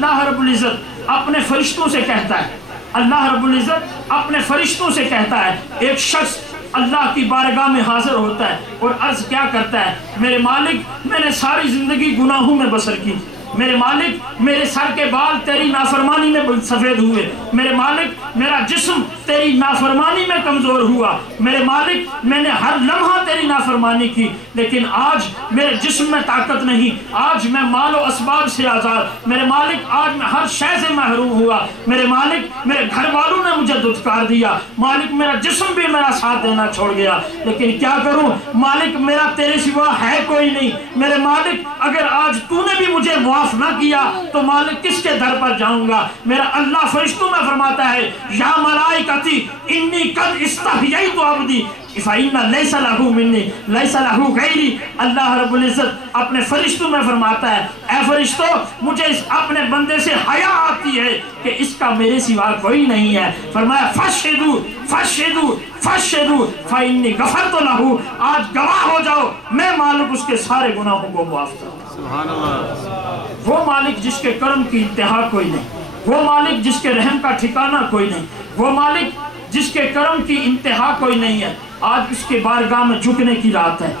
اللہ رب العزت اپنے فرشتوں سے کہتا ہے، اللہ رب العزت اپنے فرشتوں سے کہتا ہے، ایک شخص اللہ کی بارگاہ میں حاضر ہوتا ہے اور عرض کیا کرتا ہے، میرے مالک میں نے ساری زندگی گناہوں میں بسر کی، میرے مالک میرے سر کے بال تیری نافرمانی میں سفید ہوئے، میرے مالک میرا جسم تیری نافرمانی میں کمزور ہوا، میرے مالک میں نے ہر لمحہ تیری نافرمانی کی، لیکن آج میرے جسم میں طاقت نہیں، آج میں مال و اسباب سے آزاد، میرے مالک آج میں ہر شے سے محروم ہوا، میرے مالک میرے گھر والوں نے مجھے دھتکار دیا، مالک میرا جسم بھی میرا ساتھ دینا چھوڑ گیا، لیکن کیا کروں مالک میرا تیرے سوا ہے کوئی نہیں، میرے مالک اگر آج تو نے بھی مجھے معاف نہ کیا تو مالک کس کے در پر جاؤں گا؟ میرا اللہ فرشتوں میں فرماتا ہے، یا ملائکتی انی قد استحییت عبدی فإن لیس لہ منی لیس لہ غیری۔ اللہ رب العزت اپنے فرشتوں میں فرماتا ہے، اے فرشتوں مجھے اس اپنے بندے سے حیا آتی ہے کہ اس کا میرے سوا کوئی نہیں ہے، فرمایا فاشہدوا فاشہدوا فاشہدوا فإنی غفرت لہ، آج گواہ ہو جاؤ میں مالک اس کے سارے گناہوں کو معاف کروں۔ سبحان اللہ۔ وہ مالک جس کے کرم کی انتہا کوئی نہیں، وہ مالک جس کے رحم کا ٹھکانہ کوئی نہیں، وہ مالک جس کے کرم کی انتہا کوئی نہیں ہے، آج اس کے بارگاہ میں جھکنے کی رات ہے۔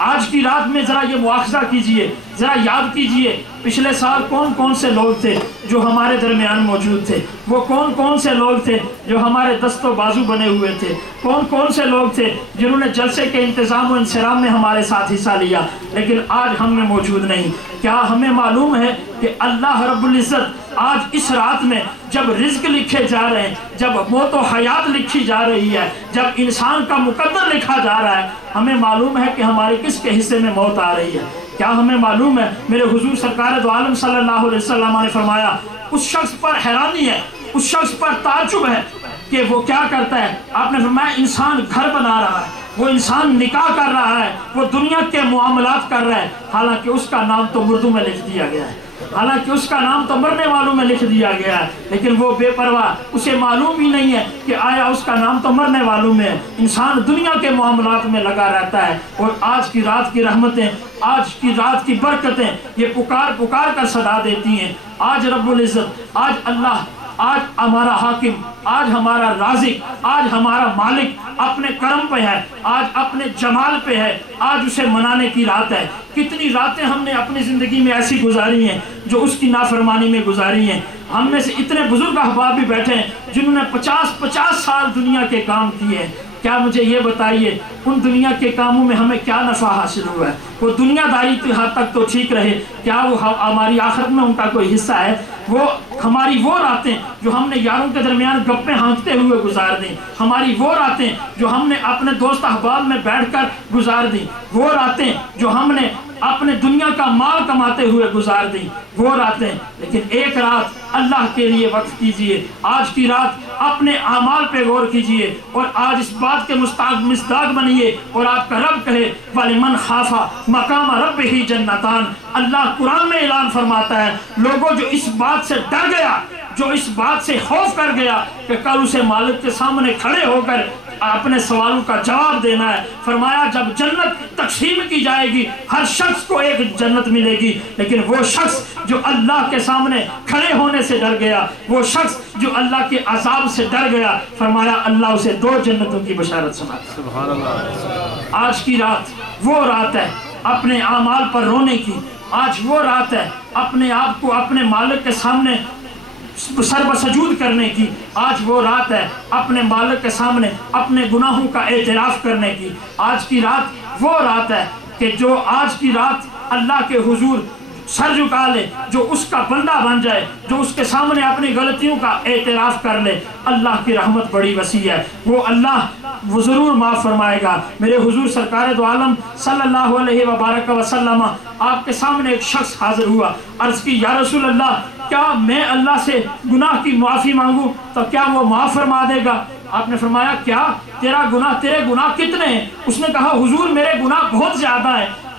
آج کی رات میں ذرا یہ مواخذہ کیجئے، ذرا یاد کیجئے پچھلے سال کون کون سے لوگ تھے جو ہمارے درمیان موجود تھے، وہ کون کون سے لوگ تھے جو ہمارے دست و بازو بنے ہوئے تھے، کون کون سے لوگ تھے جنہوں نے جلسے کے انتظام و انصرام میں ہمارے ساتھ حصہ لیا، لیکن آج ہم میں موجود نہیں۔ کیا ہمیں معلوم ہے کہ اللہ رب العزت آج اس رات میں جب رزق لکھے جا رہے ہیں، جب موت و حیات لکھی جا رہی ہے، جب انسان کا مقدر لکھا جا رہا ہے، ہمیں معلوم ہے کہ ہمارے کس کے حصے میں موت آ رہی ہے؟ کیا ہمیں معلوم ہے؟ میرے حضور سرکار دو عالم صلی اللہ علیہ وسلم نے فرمایا، اس شخص پر حیرانی ہے، اس شخص پر تعجب ہے کہ وہ کیا کرتا ہے۔ آپ نے فرمایا انسان گھر بنا رہا ہے، وہ انسان نکاح کر رہا ہے، وہ دنیا کے معاملات کر رہا ہے، حالانکہ اس کا نام تو مردوں میں لکھ دیا گیا ہے، حالانکہ اس کا نام تو مرنے والوں میں لکھ دیا گیا ہے، لیکن وہ بے پرواہ، اسے معلوم ہی نہیں ہے کہ آیا اس کا نام تو مرنے والوں میں ہے۔ انسان دنیا کے معاملات میں لگا رہتا ہے، اور آج کی رات کی رحمتیں، آج کی رات کی برکتیں یہ پکار پکار کر صدا دیتی ہیں۔ آج رب العزت، آج اللہ، آج ہمارا حاکم، آج ہمارا رازق، آج ہمارا مالک اپنے کرم پہ ہے، آج اپنے جمال پہ ہے، آج اسے منانے کی رات ہے۔ کتنی راتیں ہم نے اپنی زندگی میں ایسی گزاری ہیں جو اس کی نافرمانی میں گزاری ہیں۔ ہم میں سے اتنے بزرگ احباب بھی بیٹھے ہیں جنہوں نے 50 سال دنیا کے کام کیے ہیں۔ کیا مجھے یہ بتائیے ان دنیا کے کاموں میں ہمیں کیا نفع حاصل ہوا ہے؟ وہ دنیا داری کی حد تک تو ٹھیک رہے، کیا وہ ہماری آخرت میں ان کا کوئی حصہ ہے؟ وہ ہماری وہ راتیں جو ہم نے یاروں کے درمیان گپیں ہانکتے ہوئے گزار دیں، ہماری وہ راتیں جو ہم نے اپنے دوست احباب میں بیٹھ کر گزار دیں، وہ راتیں جو ہم نے اپنے دنیا کا مال کماتے ہوئے گزار دیں، وہ راتیں، لیکن ایک رات اللہ کے لیے وقف کیجئے۔ آج کی رات اپنے اعمال پہ غور کیجئے اور آج اس بات کے مصداق بنیے، اور آپ کا رب کہے وَلِمَنْ خَافَ مَقَامَ رَبِّهِ جَنَّتَانِ۔ اللہ قرآن میں اعلان فرماتا ہے، لوگوں جو اس بات سے ڈر گیا، جو اس بات سے خوف کر گیا کہ کل اسے مالک کے سامنے کھڑے ہو کر اپنے سوالوں کا جواب دینا ہے، فرمایا جب جنت تقسیم کی جائے گی ہر شخص کو ایک جنت ملے گی، لیکن وہ شخص جو اللہ کے سامنے کھڑے ہونے سے ڈر گیا، وہ شخص جو اللہ کے عذاب سے ڈر گیا، فرمایا اللہ اسے 2 جنتوں کی بشارت سناتا ہے۔ سبحان اللہ۔ آج کی رات وہ رات ہے اپنے اعمال پر رونے کی، آج وہ رات ہے اپنے آپ کو اپنے مالک کے سامنے سر بسجود کرنے کی، آج وہ رات ہے اپنے مالک کے سامنے اپنے گناہوں کا اعتراف کرنے کی، آج کی رات وہ رات ہے کہ جو آج کی رات اللہ کے حضور سر جھکا لے، جو اس کا بندہ بن جائے، جو اس کے سامنے اپنی غلطیوں کا اعتراف کر لے، اللہ کی رحمت بڑی وسیع ہے، وہ اللہ وہ ضرور معاف فرمائے گا۔ میرے حضور سرکار دو عالم صلی اللہ علیہ وبارک وسلم، آپ کے سامنے ایک شخص حاضر ہوا، عرض کی یا رسول اللہ کیا میں اللہ سے گناہ کی معافی مانگوں تو کیا وہ معاف فرما دے گا؟ آپ نے فرمایا کیا تیرے گناہ کتنے ہیں؟ اس نے کہا حضور میرے گناہ بہت زیادہ ہیں۔